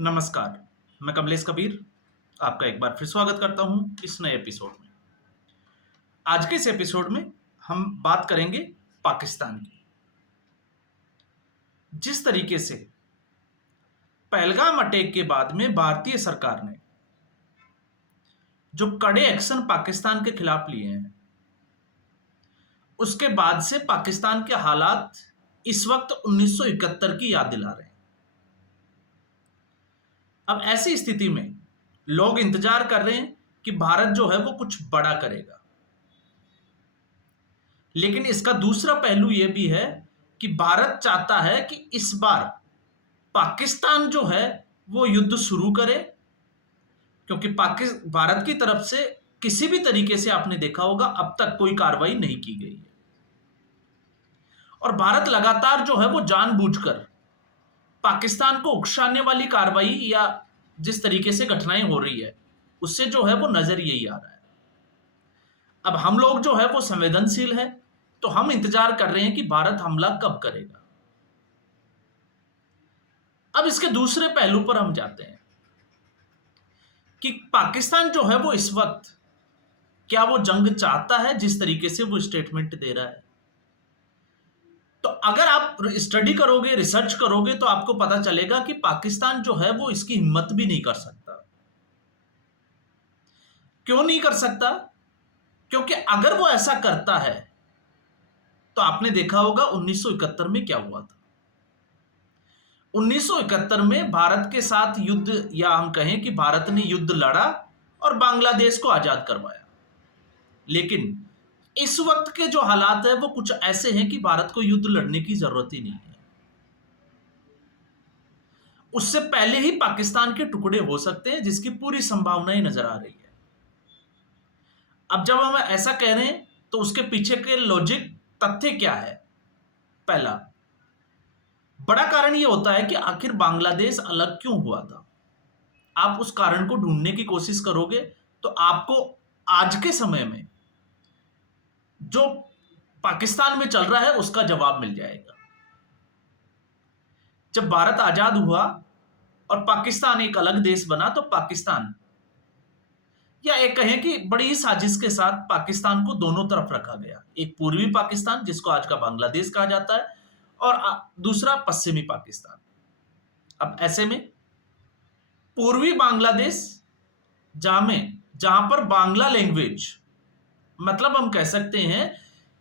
नमस्कार, मैं कमलेश कबीर आपका एक बार फिर स्वागत करता हूं इस नए एपिसोड में। आज के इस एपिसोड में हम बात करेंगे पाकिस्तान की। जिस तरीके से पहलगाम अटैक के बाद में भारतीय सरकार ने जो कड़े एक्शन पाकिस्तान के खिलाफ लिए हैं, उसके बाद से पाकिस्तान के हालात इस वक्त 1971 की याद दिला रहे हैं। अब ऐसी स्थिति में लोग इंतजार कर रहे हैं कि भारत जो है वो कुछ बड़ा करेगा, लेकिन इसका दूसरा पहलू यह भी है कि भारत चाहता है कि इस बार पाकिस्तान जो है वो युद्ध शुरू करे, क्योंकि भारत की तरफ से किसी भी तरीके से आपने देखा होगा अब तक कोई कार्रवाई नहीं की गई है और भारत लगातार जो है वो जानबूझकर पाकिस्तान को उकसाने वाली कार्रवाई या जिस तरीके से घटनाएं हो रही है उससे जो है वो नजर यही आ रहा है। अब हम लोग जो है वो संवेदनशील है, तो हम इंतजार कर रहे हैं कि भारत हमला कब करेगा। अब इसके दूसरे पहलू पर हम जाते हैं कि पाकिस्तान जो है वो इस वक्त क्या वो जंग चाहता है जिस तरीके से वो स्टेटमेंट दे रहा है। तो अगर आप स्टडी करोगे, रिसर्च करोगे, तो आपको पता चलेगा कि पाकिस्तान जो है वो इसकी हिम्मत भी नहीं कर सकता। क्यों नहीं कर सकता? क्योंकि अगर वो ऐसा करता है तो आपने देखा होगा 1971 में क्या हुआ था। 1971 में भारत के साथ युद्ध, या हम कहें कि भारत ने युद्ध लड़ा और बांग्लादेश को आजाद करवाया, लेकिन इस वक्त के जो हालात है वो कुछ ऐसे हैं कि भारत को युद्ध लड़ने की जरूरत ही नहीं है। उससे पहले ही पाकिस्तान के टुकड़े हो सकते हैं, जिसकी पूरी संभावनाएं नजर आ रही है। अब जब हम ऐसा कह रहे हैं तो उसके पीछे के लॉजिक, तथ्य क्या है? पहला बड़ा कारण यह होता है कि आखिर बांग्लादेश अलग क्यों हुआ था। आप उस कारण को ढूंढने की कोशिश करोगे तो आपको आज के समय में जो पाकिस्तान में चल रहा है उसका जवाब मिल जाएगा। जब भारत आजाद हुआ और पाकिस्तान एक अलग देश बना, तो पाकिस्तान, या एक कहें कि बड़ी ही साजिश के साथ पाकिस्तान को दोनों तरफ रखा गया। एक पूर्वी पाकिस्तान जिसको आज का बांग्लादेश कहा जाता है, और दूसरा पश्चिमी पाकिस्तान। अब ऐसे में पूर्वी बांग्लादेश जहां पर बांग्ला लैंग्वेज, मतलब हम कह सकते हैं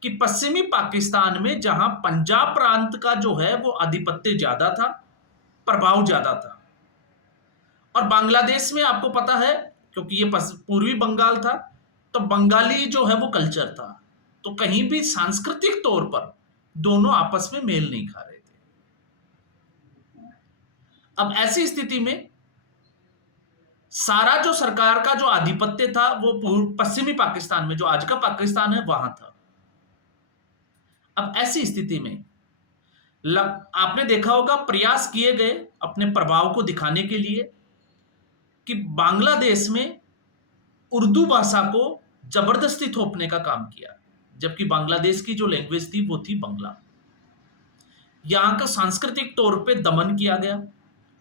कि पश्चिमी पाकिस्तान में जहां पंजाब प्रांत का जो है वो आधिपत्य ज्यादा था, प्रभाव ज्यादा था, और बांग्लादेश में आपको पता है क्योंकि ये पूर्वी बंगाल था, तो बंगाली जो है वो कल्चर था, तो कहीं भी सांस्कृतिक तौर पर दोनों आपस में मेल नहीं खा रहे थे। अब ऐसी स्थिति में सारा जो सरकार का जो आधिपत्य था वो पश्चिमी पाकिस्तान में, जो आज का पाकिस्तान है, वहां था। अब ऐसी स्थिति में आपने देखा होगा प्रयास किए गए अपने प्रभाव को दिखाने के लिए कि बांग्लादेश में उर्दू भाषा को जबरदस्ती थोपने का काम किया, जबकि बांग्लादेश की जो लैंग्वेज थी वो थी बंगला। यहां का सांस्कृतिक तौर पे दमन किया गया।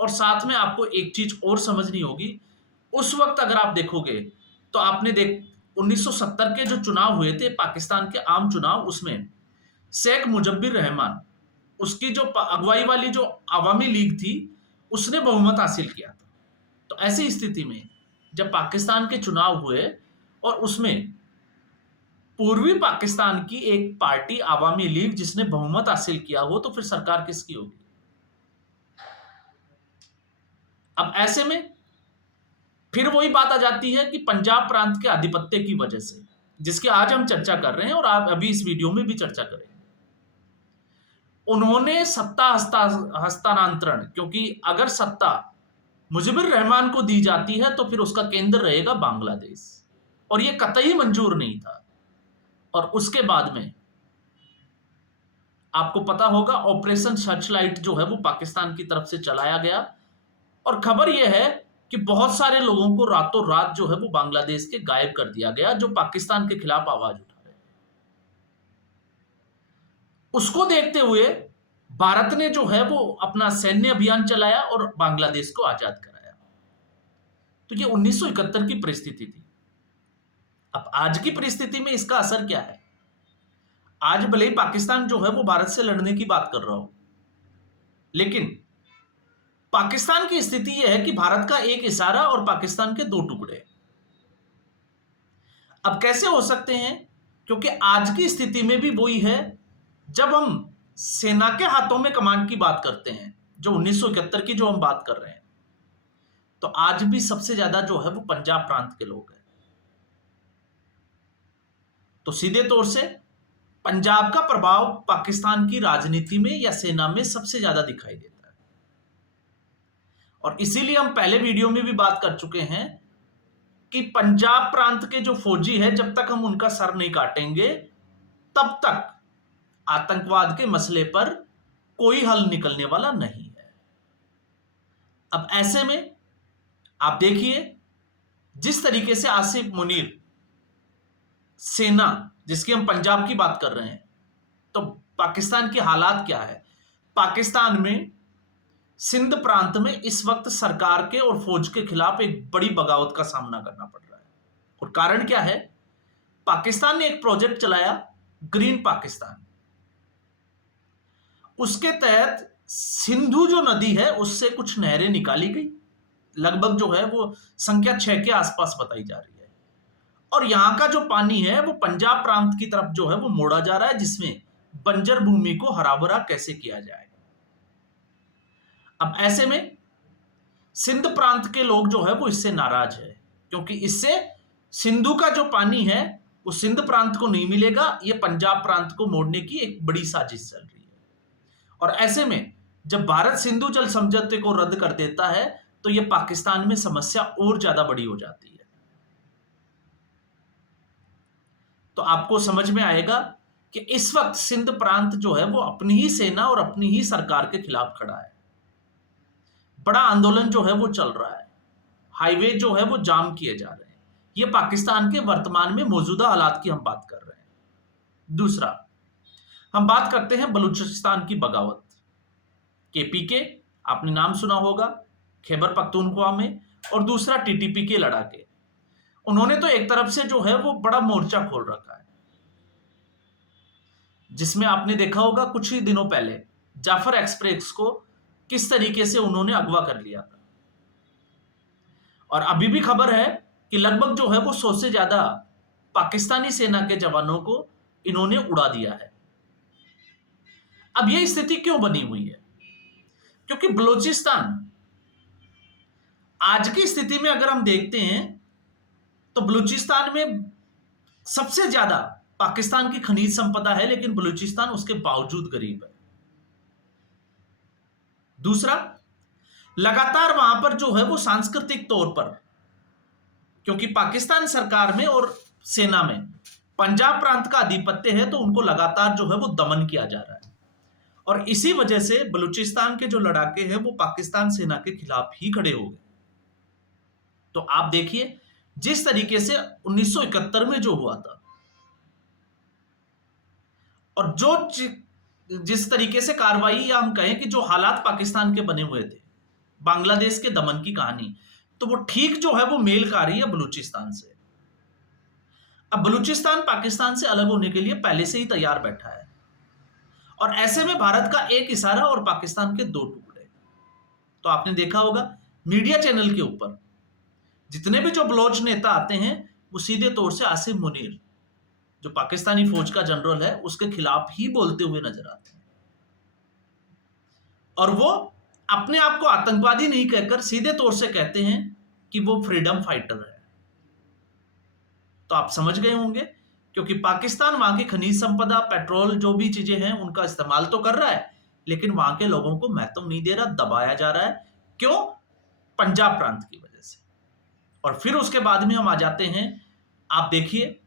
और साथ में आपको एक चीज और समझनी होगी, उस वक्त अगर आप देखोगे तो आपने 1970 के जो चुनाव हुए थे पाकिस्तान के आम चुनाव, उसमें शेख मुजब्बिर रहमान, उसकी जो अगुवाई वाली जो अवामी लीग थी, उसने बहुमत हासिल किया था। तो ऐसी स्थिति में जब पाकिस्तान के चुनाव हुए और उसमें पूर्वी पाकिस्तान की एक पार्टी अवामी लीग जिसने बहुमत हासिल किया हो, तो फिर सरकार किसकी होगी? अब ऐसे में फिर वही बात आ जाती है कि पंजाब प्रांत के आधिपत्य की वजह से, जिसकी आज हम चर्चा कर रहे हैं और आप अभी इस वीडियो में भी चर्चा करेंगे, उन्होंने सत्ता हस्तांतरण, क्योंकि अगर सत्ता मुजिबुर रहमान को दी जाती है तो फिर उसका केंद्र रहेगा बांग्लादेश, और यह कतई मंजूर नहीं था। और उसके बाद में आपको पता होगा ऑपरेशन सर्चलाइट जो है वो पाकिस्तान की तरफ से चलाया गया, और खबर यह है कि बहुत सारे लोगों को रातों रात जो है वो बांग्लादेश के गायब कर दिया गया, जो पाकिस्तान के खिलाफ आवाज उठा रहे हैं। उसको देखते हुए भारत ने जो है वो अपना सैन्य अभियान चलाया और बांग्लादेश को आजाद कराया। तो ये 1971 की परिस्थिति थी। अब आज की परिस्थिति में इसका असर क्या है? आज भले ही पाकिस्तान जो है वो भारत से लड़ने की बात कर रहा हो, लेकिन पाकिस्तान की स्थिति यह है कि भारत का एक इशारा और पाकिस्तान के दो टुकड़े। अब कैसे हो सकते हैं? क्योंकि आज की स्थिति में भी वही है। जब हम सेना के हाथों में कमान की बात करते हैं, जो 1971 की जो हम बात कर रहे हैं, तो आज भी सबसे ज्यादा जो है वो पंजाब प्रांत के लोग हैं। तो सीधे तौर से पंजाब का प्रभाव पाकिस्तान की राजनीति में या सेना में सबसे ज्यादा दिखाई देता है। और इसीलिए हम पहले वीडियो में भी बात कर चुके हैं कि पंजाब प्रांत के जो फौजी है, जब तक हम उनका सर नहीं काटेंगे तब तक आतंकवाद के मसले पर कोई हल निकलने वाला नहीं है। अब ऐसे में आप देखिए, जिस तरीके से आसिफ मुनीर सेना, जिसकी हम पंजाब की बात कर रहे हैं, तो पाकिस्तान के हालात क्या है? पाकिस्तान में सिंध प्रांत में इस वक्त सरकार के और फौज के खिलाफ एक बड़ी बगावत का सामना करना पड़ रहा है। और कारण क्या है? पाकिस्तान ने एक प्रोजेक्ट चलाया, ग्रीन पाकिस्तान। उसके तहत सिंधु जो नदी है उससे कुछ नहरें निकाली गई, लगभग जो है वो संख्या 6 के आसपास बताई जा रही है। और यहां का जो पानी है वो पंजाब प्रांत की तरफ जो है वो मोड़ा जा रहा है, जिसमें बंजर भूमि को हरा भरा कैसे किया जाए। अब ऐसे में सिंध प्रांत के लोग जो है वो इससे नाराज है, क्योंकि इससे सिंधु का जो पानी है वो सिंध प्रांत को नहीं मिलेगा। ये पंजाब प्रांत को मोड़ने की एक बड़ी साजिश चल रही है। और ऐसे में जब भारत सिंधु जल समझौते को रद्द कर देता है तो ये पाकिस्तान में समस्या और ज्यादा बड़ी हो जाती है। तो आपको समझ में आएगा कि इस वक्त सिंध प्रांत जो है वो अपनी ही सेना और अपनी ही सरकार के खिलाफ खड़ा है। बड़ा आंदोलन जो है वो चल रहा है, हाईवे जो है वो जाम किए जा रहे हैं। ये पाकिस्तान के वर्तमान में मौजूदा हालात की हम बात कर रहे हैं। दूसरा, हम बात करते हैं बलूचिस्तान की बगावत। केपीके आपने नाम सुना होगा, खैबर पख्तूनख्वा में, और दूसरा टीटीपी के लड़ाके। उन्होंने तो एक तरफ से जो है वो बड़ा मोर्चा खोल रखा है, जिसमें आपने देखा होगा कुछ ही दिनों पहले जाफर एक्सप्रेस को किस तरीके से उन्होंने अगवा कर लिया था। और अभी भी खबर है कि लगभग जो है वो 100 से ज्यादा पाकिस्तानी सेना के जवानों को इन्होंने उड़ा दिया है। अब यह स्थिति क्यों बनी हुई है? क्योंकि बलूचिस्तान आज की स्थिति में अगर हम देखते हैं तो बलूचिस्तान में सबसे ज्यादा पाकिस्तान की खनिज संपदा है, लेकिन बलूचिस्तान उसके बावजूद गरीब है। दूसरा, लगातार वहां पर जो है वो सांस्कृतिक तौर पर, क्योंकि पाकिस्तान सरकार में और सेना में पंजाब प्रांत का आधिपत्य है, तो उनको लगातार जो है वो दमन किया जा रहा है। और इसी वजह से बलूचिस्तान के जो लड़ाके हैं वो पाकिस्तान सेना के खिलाफ ही खड़े हो गए। तो आप देखिए जिस तरीके से 1971 में जो हुआ था, और जिस तरीके से कार्रवाई, या हम कहें कि जो हालात पाकिस्तान के बने हुए थे, बांग्लादेश के दमन की कहानी, तो वो ठीक जो है वो मेल खा रही है बलूचिस्तान से। अब बलूचिस्तान पाकिस्तान से अलग होने के लिए पहले से ही तैयार बैठा है, और ऐसे में भारत का एक इशारा और पाकिस्तान के दो टुकड़े। तो आपने देखा होगा मीडिया चैनल के ऊपर जितने भी जो बलोच नेता आते हैं वो सीधे तौर से आसिफ मुनीर, जो पाकिस्तानी फौज का जनरल है, उसके खिलाफ ही बोलते हुए नजर आते हैं। और वो अपने आप को आतंकवादी नहीं कहकर सीधे तौर से कहते हैं कि वो फ्रीडम फाइटर है। तो आप समझ गए होंगे, क्योंकि पाकिस्तान वहां की खनिज संपदा, पेट्रोल, जो भी चीजें हैं उनका इस्तेमाल तो कर रहा है, लेकिन वहां के लोगों को महत्व नहीं दे रहा, दबाया जा रहा है। क्यों? पंजाब प्रांत की वजह से। और फिर उसके बाद में हम आ जाते हैं, आप देखिए,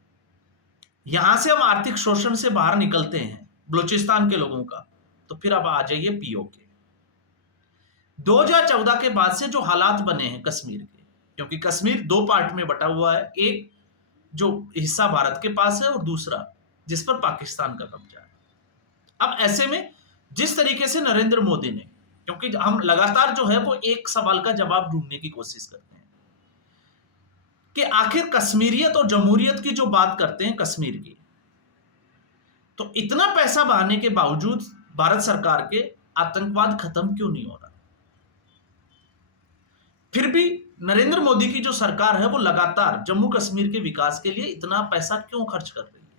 यहां से हम आर्थिक शोषण से बाहर निकलते हैं बलूचिस्तान के लोगों का, तो फिर अब आ जाइए पीओके। 2014 के बाद से जो हालात बने हैं कश्मीर के, क्योंकि कश्मीर दो पार्ट में बटा हुआ है, एक जो हिस्सा भारत के पास है और दूसरा जिस पर पाकिस्तान का कब्जा है। अब ऐसे में जिस तरीके से नरेंद्र मोदी ने, क्योंकि हम लगातार जो है वो एक सवाल का जवाब ढूंढने की कोशिश करते हैं कि आखिर कश्मीरियत और जमहूरियत की जो बात करते हैं कश्मीर की, तो इतना पैसा बहाने के बावजूद भारत सरकार के आतंकवाद खत्म क्यों नहीं हो रहा? फिर भी नरेंद्र मोदी की जो सरकार है वो लगातार जम्मू कश्मीर के विकास के लिए इतना पैसा क्यों खर्च कर रही है?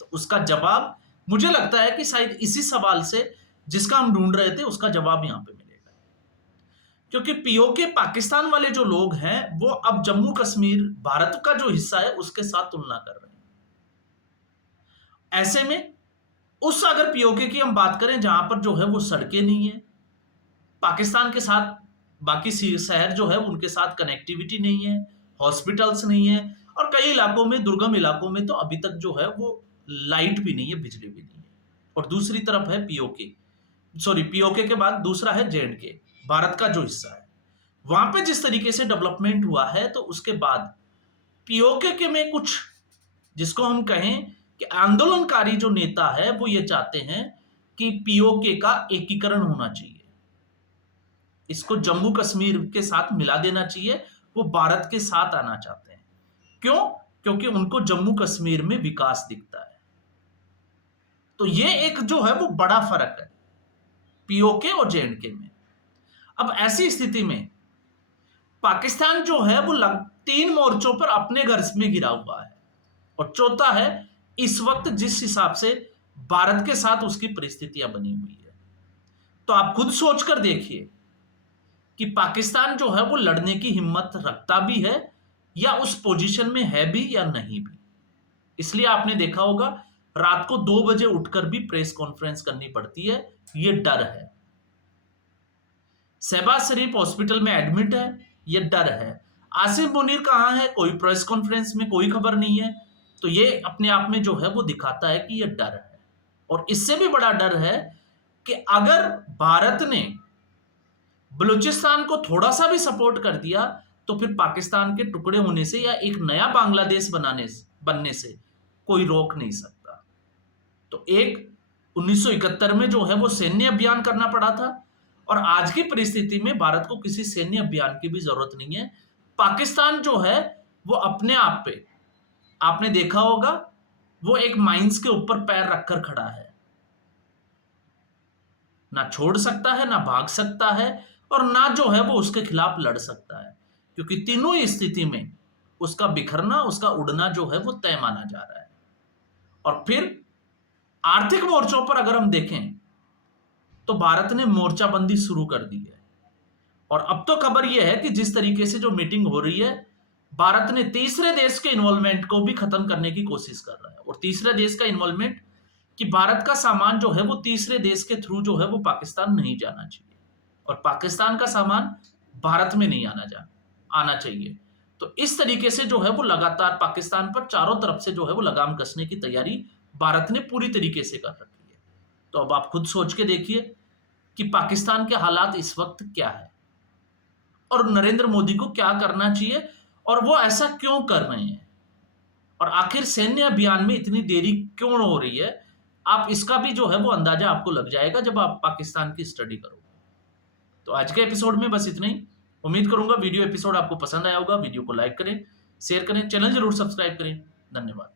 तो उसका जवाब मुझे लगता है कि शायद इसी सवाल से, जिसका हम ढूंढ रहे थे, उसका जवाब यहां पे मिलेगा। क्योंकि पीओके पाकिस्तान वाले जो लोग हैं वो अब जम्मू कश्मीर भारत का जो हिस्सा है उसके साथ तुलना कर रहे हैं। ऐसे में उस अगर पीओके की हम बात करें जहां पर जो है वो सड़कें नहीं है, पाकिस्तान के साथ बाकी शहर जो है उनके साथ कनेक्टिविटी नहीं है, हॉस्पिटल्स नहीं है, और कई इलाकों में, दुर्गम इलाकों में तो अभी तक जो है वो लाइट भी नहीं है, बिजली भी नहीं है। और दूसरी तरफ है पीओके, सॉरी पीओके के बाद दूसरा है जेएंडके, भारत का जो हिस्सा है, वहां पे जिस तरीके से डेवलपमेंट हुआ है, तो उसके बाद पीओके के में कुछ, जिसको हम कहें कि आंदोलनकारी जो नेता है वो ये चाहते हैं कि पीओके का एकीकरण होना चाहिए, इसको जम्मू कश्मीर के साथ मिला देना चाहिए, वो भारत के साथ आना चाहते हैं। क्यों? क्योंकि उनको जम्मू कश्मीर में विकास दिखता है। तो ये एक जो है वो बड़ा फर्क है पीओके और जेएंडके में। अब ऐसी स्थिति में पाकिस्तान जो है वो 3 मोर्चों पर अपने घर में गिरा हुआ है, और चौथा है इस वक्त जिस हिसाब से भारत के साथ उसकी परिस्थितियां बनी हुई है। तो आप खुद सोचकर देखिए कि पाकिस्तान जो है वो लड़ने की हिम्मत रखता भी है, या उस पोजीशन में है भी या नहीं भी। इसलिए आपने देखा होगा रात को 2 बजे उठकर भी प्रेस कॉन्फ्रेंस करनी पड़ती है, ये डर है। शहबाज शरीफ हॉस्पिटल में एडमिट है, ये डर है। आसिफ मुनीर कहां है? कोई प्रेस कॉन्फ्रेंस में कोई खबर नहीं है। तो ये अपने आप में जो है वो दिखाता है कि ये डर है। और इससे भी बड़ा डर है कि अगर भारत ने बलूचिस्तान को थोड़ा सा भी सपोर्ट कर दिया तो फिर पाकिस्तान के टुकड़े होने से या एक नया बांग्लादेश बनने से कोई रोक नहीं सकता। तो एक 1971 में जो है वो सैन्य अभियान करना पड़ा था, और आज की परिस्थिति में भारत को किसी सैन्य अभियान की भी जरूरत नहीं है। पाकिस्तान जो है वो अपने आप पे, आपने देखा होगा, वो एक माइंस के ऊपर पैर रखकर खड़ा है, ना छोड़ सकता है, ना भाग सकता है, और ना जो है वो उसके खिलाफ लड़ सकता है, क्योंकि तीनों ही स्थिति में उसका बिखरना, उसका उड़ना जो है वो तय माना जा रहा है। और फिर आर्थिक मोर्चों पर अगर हम देखें तो भारत ने मोर्चाबंदी शुरू कर दी है, और अब तो खबर यह है कि जिस तरीके से जो मीटिंग हो रही है, भारत ने तीसरे देश के इन्वॉल्वमेंट को भी खत्म करने की कोशिश कर रहा है। और तीसरे देश का इन्वॉल्वमेंट कि भारत का सामान जो है वो तीसरे देश के थ्रू जो है वो पाकिस्तान नहीं जाना चाहिए, और पाकिस्तान का सामान भारत में नहीं आना चाहिए। तो इस तरीके से जो है वो लगातार पाकिस्तान पर चारों तरफ से जो है वो लगाम कसने की तैयारी भारत ने पूरी तरीके से कर रखी है। तो अब आप खुद सोच के देखिए कि पाकिस्तान के हालात इस वक्त क्या है, और नरेंद्र मोदी को क्या करना चाहिए, और वो ऐसा क्यों कर रहे हैं, और आखिर सैन्य अभियान में इतनी देरी क्यों हो रही है। आप इसका भी जो है वो अंदाजा आपको लग जाएगा जब आप पाकिस्तान की स्टडी करोगे। तो आज के एपिसोड में बस इतना ही। उम्मीद करूंगा वीडियो एपिसोड आपको पसंद आया होगा। वीडियो को लाइक करें, शेयर करें, चैनल जरूर सब्सक्राइब करें। धन्यवाद।